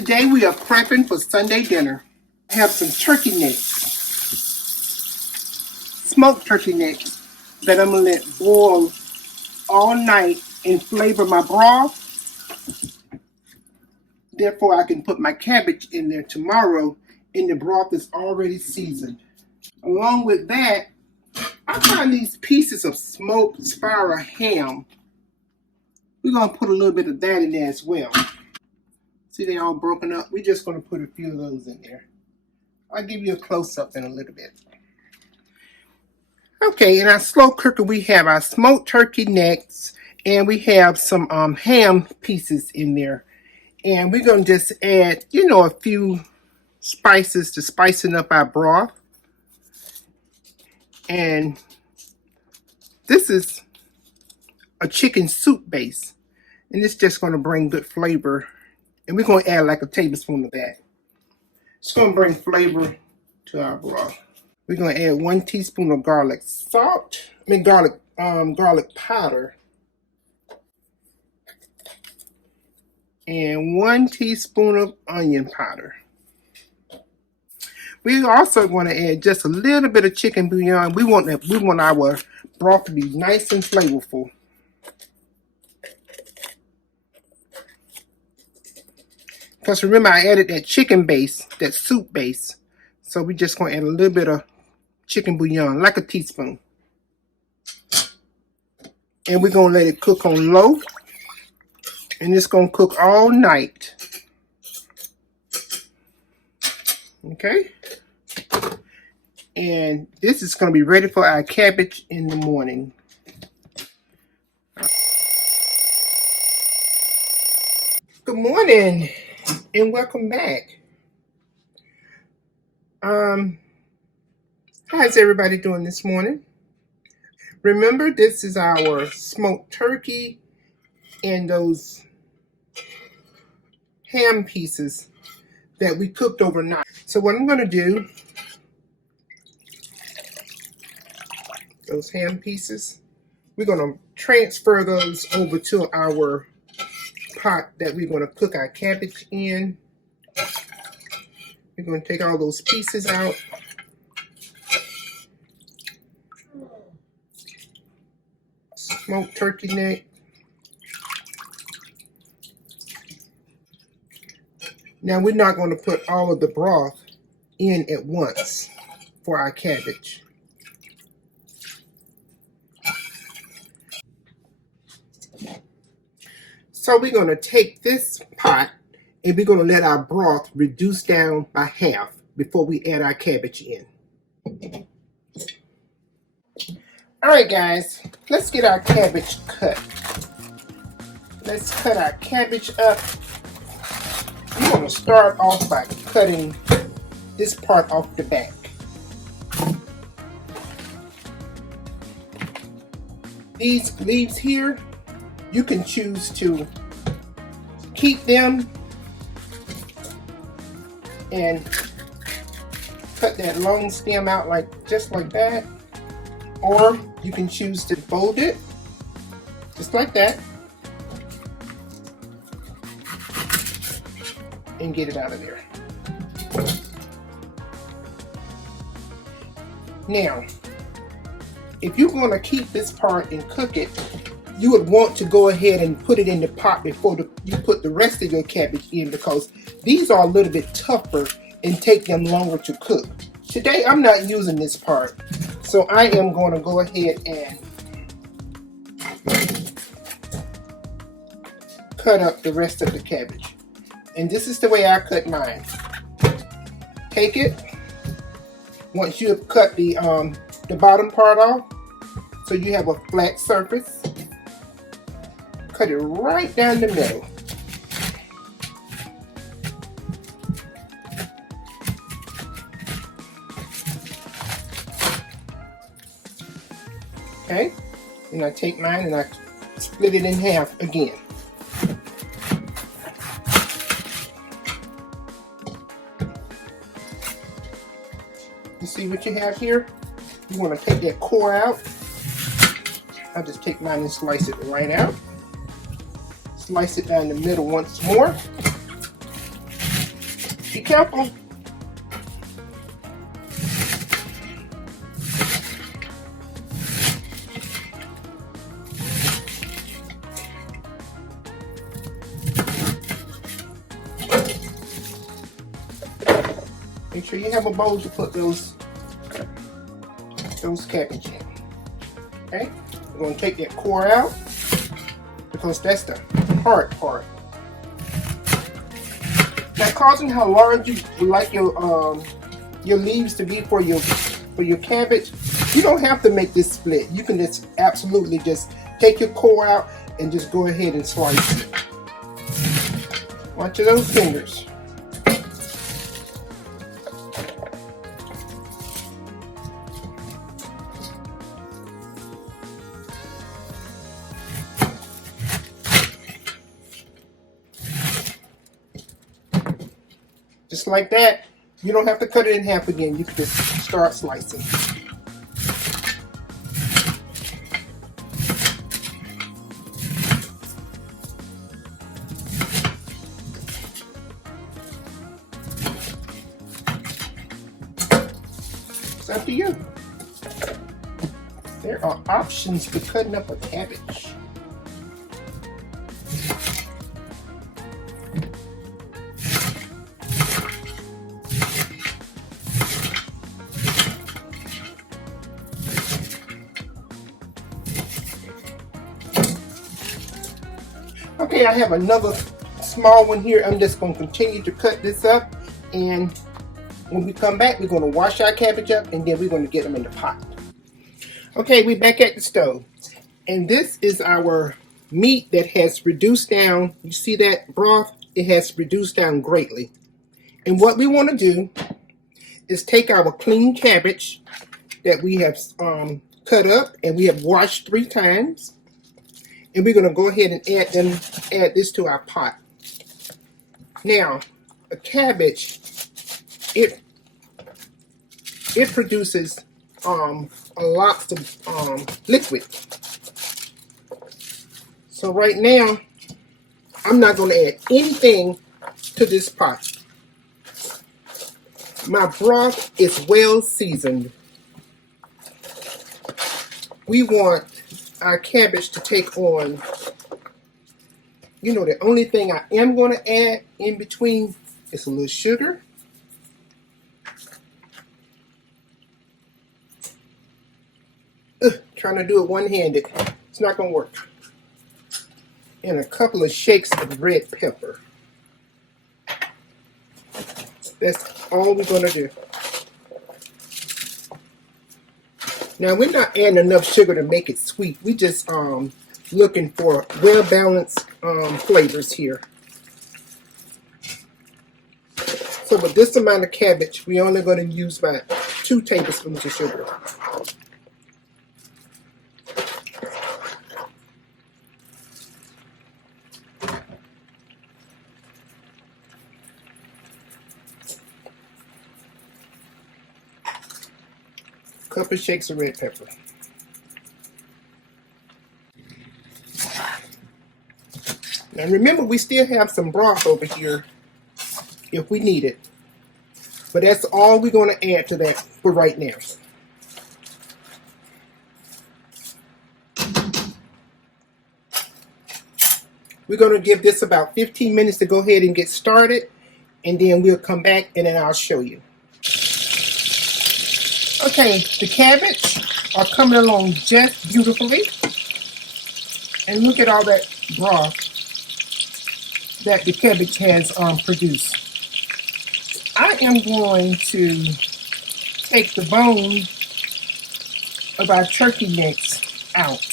Today we are prepping for Sunday dinner. I have some turkey necks, smoked turkey necks that I'm going to let boil all night and flavor my broth. Therefore, I can put my cabbage in there tomorrow and the broth is already seasoned. Along with that, I find these pieces of smoked spiral ham. We're going to put a little bit of that in there as well. See, they all broken up. We're just going to put a few of those in there. I'll give you a close-up in a little bit. Okay, in our slow cooker, we have our smoked turkey necks, and we have some ham pieces in there. And we're going to just add, a few spices to spicing up our broth. And this is a chicken soup base. And it's just going to bring good flavor. And we're going to add like a tablespoon of that. It's going to bring flavor to our broth. We're going to add 1 teaspoon of garlic powder. And 1 teaspoon of onion powder. We're also going to add just a little bit of chicken bouillon. We want our broth to be nice and flavorful. Because remember, I added that chicken base, that soup base. So we're just going to add a little bit of chicken bouillon, like a teaspoon. And we're going to let it cook on low. And it's going to cook all night. Okay? And this is going to be ready for our cabbage in the morning. Good morning and welcome back. How's everybody doing this morning? Remember, this is our smoked turkey and those ham pieces that we cooked overnight. So what I'm going to do, those ham pieces, we're going to transfer those over to our pot that we're going to cook our cabbage in. We're going to take all those pieces out. Smoked turkey neck. Now we're not going to put all of the broth in at once for our cabbage. So we're going to take this pot and we're going to let our broth reduce down by half before we add our cabbage in. Alright guys, let's get our cabbage cut. Let's cut our cabbage up. We're going to start off by cutting this part off the back. These leaves here, you can choose to keep them and cut that long stem out just like that, or you can choose to fold it just like that and get it out of there. Now, if you're going to keep this part and cook it, you would want to go ahead and put it in the pot before you put the rest of your cabbage in, because these are a little bit tougher and take them longer to cook. Today I'm not using this part, so I am going to go ahead and cut up the rest of the cabbage. And this is the way I cut mine. Take it, once you have cut the bottom part off, so you have a flat surface, cut it right down the middle. Okay, and I take mine and I split it in half again. You see what you have here? You want to take that core out. I'll just take mine and slice it right out. Slice it down the middle once more. Be careful. Make sure you have a bowl to put those cabbage in. Okay? We're going to take that core out because that's the hard part. Now, causing how large you would like your leaves to be for your cabbage, you don't have to make this split. You can just absolutely just take your core out and just go ahead and slice it. Watch those fingers. Just like that. You don't have to cut it in half again. You can just start slicing. It's up to you. There are options for cutting up a cabbage. Okay, I have another small one here. I'm just going to continue to cut this up, and when we come back, we're going to wash our cabbage up, and then we're going to get them in the pot. Okay, we're back at the stove, and this is our meat that has reduced down. You see that broth? It has reduced down greatly. And what we want to do is take our clean cabbage that we have cut up and we have washed 3 times. And we're going to go ahead and add this to our pot. Now, a cabbage, it produces a lot of liquid. So right now, I'm not going to add anything to this pot. My broth is well seasoned. We want our cabbage to take on, you know, the only thing I am going to add in between is a little sugar. Trying to do it one-handed. It's not going to work. And a couple of shakes of red pepper. That's all we're going to do. Now, we're not adding enough sugar to make it sweet. We just looking for well-balanced flavors here. So with this amount of cabbage, we're only going to use about 2 tablespoons of sugar. Couple of shakes of red pepper. Now remember, we still have some broth over here if we need it. But that's all we're going to add to that for right now. We're going to give this about 15 minutes to go ahead and get started, and then we'll come back and then I'll show you. Okay, the cabbage are coming along just beautifully. And look at all that broth that the cabbage has produced. I am going to take the bone of our turkey necks out.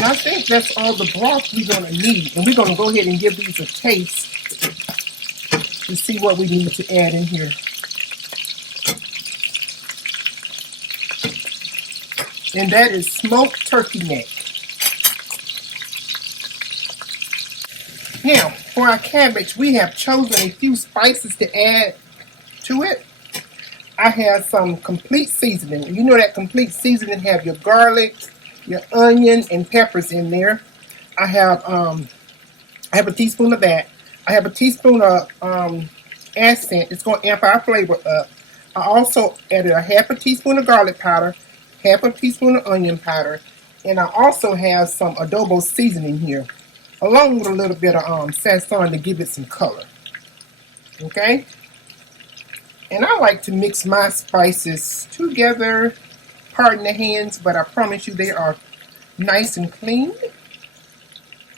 I think that's all the broth we're going to need. And we're going to go ahead and give these a taste to see what we need to add in here. And that is smoked turkey neck. Now, for our cabbage, we have chosen a few spices to add to it. I have some complete seasoning. You know that complete seasoning have your garlic, your onion, and peppers in there. I have a teaspoon of that. I have a teaspoon of accent. It's going to amp our flavor up. I also added a half a teaspoon of garlic powder, half a teaspoon of onion powder, and I also have some adobo seasoning here, along with a little bit of sazon to give it some color. Okay? And I like to mix my spices together. Pardon the hands, but I promise you they are nice and clean.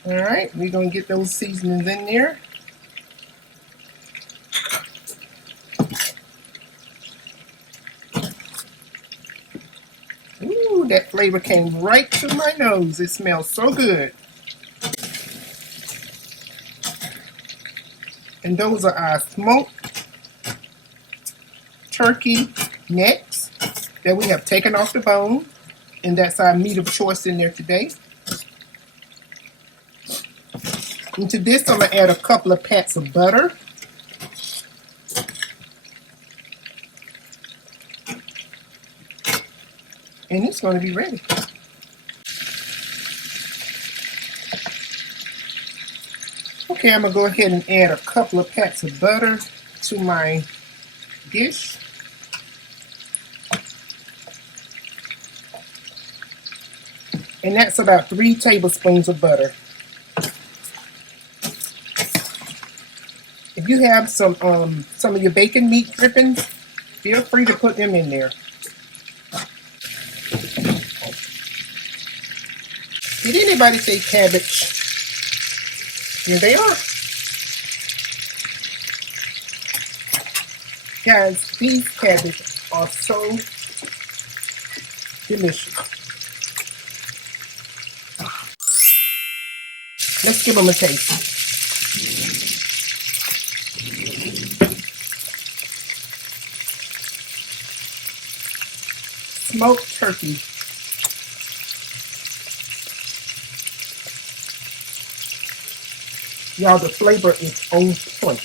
Alright, we're going to get those seasonings in there. Ooh, that flavor came right to my nose. It smells so good. And those are our smoked turkey necks that we have taken off the bone. And that's our meat of choice in there today. And to this, I'm going to add a couple of pats of butter. And it's going to be ready. Okay, I'm going to go ahead and add a couple of pats of butter to my dish. And that's about 3 tablespoons of butter. If you have some of your bacon meat drippings, feel free to put them in there. Did anybody say cabbage? Here they are. Guys, these cabbage are so delicious. Let's give them a taste. Smoked turkey. Y'all, the flavor is on point.